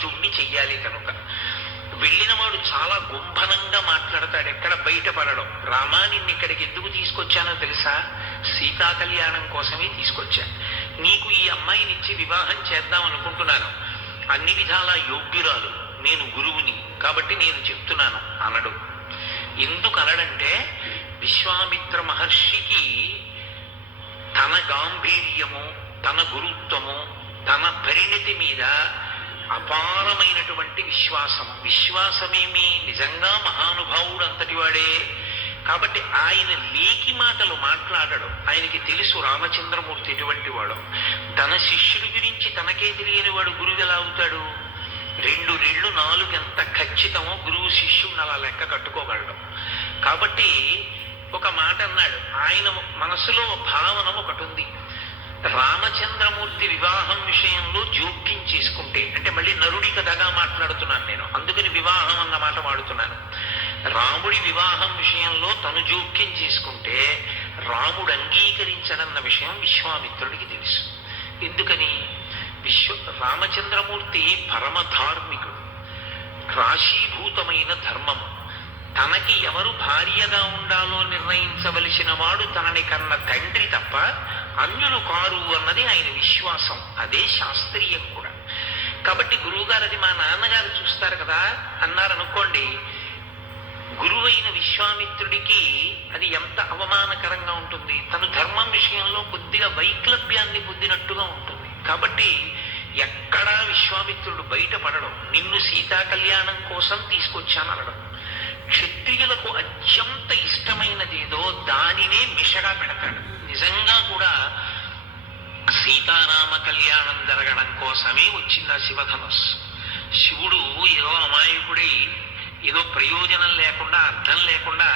హితుణ్ణి చెయ్యాలి కనుక. వెళ్ళినవాడు చాలా గుంభనంగా మాట్లాడతాడు, ఎక్కడ బయటపడడం. రామా, నిన్ను ఇక్కడికి ఎందుకు తీసుకొచ్చానో తెలుసా? సీతా కళ్యాణం కోసమే తీసుకొచ్చా. నీకు ఈ అమ్మాయినిచ్చి వివాహం చేద్దాం అనుకుంటున్నాను. అన్ని విధాలా యోగ్యురాలు, నేను గురువుని కాబట్టి నేను చెప్తున్నాను అనడు. ఎందుకు అనడంటే, విశ్వామిత్ర మహర్షికి తన గాంభీర్యము, తన గురుత్వము, తన పరిణతి మీద అపారమైనటువంటి విశ్వాసమేమి నిజంగా మహానుభావుడు అంతటి వాడే. కాబట్టి ఆయన లేకి మాటలు మాట్లాడడు. ఆయనకి తెలుసు రామచంద్రమూర్తి ఎటువంటి వాడు. తన శిష్యుడి గురించి తనకే తెలియని వాడు గురువు ఎలా అవుతాడు? 2 రెళ్ళు 4 ఎంత ఖచ్చితమో గురువు శిష్యుడిని అలా లెక్క కట్టుకోగలడు. కాబట్టి ఒక మాట అన్నాడు. ఆయన మనసులో భావన ఒకటి ఉంది. రామచంద్రమూర్తి వివాహం విషయంలో జోక్యం చేసుకుంటే, అంటే మళ్ళీ నరుడి కథగా మాట్లాడుతున్నాను నేను, అందుకని వివాహం అన్న మాట వాడుతున్నాను. రాముడి వివాహం విషయంలో తను జోక్యం చేసుకుంటే రాముడు అంగీకరించడన్న విషయం విశ్వామిత్రుడికి తెలుసు. ఎందుకని? రామచంద్రమూర్తి పరమ ధార్మికుడు, రాశీభూతమైన ధర్మము. తనకి ఎవరు భార్యగా ఉండాలో నిర్ణయించవలసిన వాడు తనని కన్న తండ్రి తప్ప అన్యులు కారు అన్నది ఆయన విశ్వాసం. అదే శాస్త్రీయం కూడా. కాబట్టి గురువుగారు అది మా నాన్నగారు చూస్తారు కదా అన్నారనుకోండి, గురువైన విశ్వామిత్రుడికి అది ఎంత అవమానకరంగా ఉంటుంది. తను ధర్మం విషయంలో కొద్దిగా వైక్లభ్యాన్ని పొందినట్టుగా ఉంటుంది. కాబట్టి ఎక్కడా విశ్వామిత్రుడు బయటపడడం. నిన్ను సీతా కళ్యాణం కోసం తీసుకొచ్చాననడం. క్షత్రియులకు అత్యంత ఇష్టమైనదేదో దానినే మిషగా పెడతాడు. నిజంగా కూడా సీతారామ కళ్యాణం జరగడం కోసమే వచ్చింది ఆ శివధనుస్సు. శివుడు ఏదో అమాయకుడై ఏదో ప్రయోజనం లేకుండా, అర్థం లేకుండా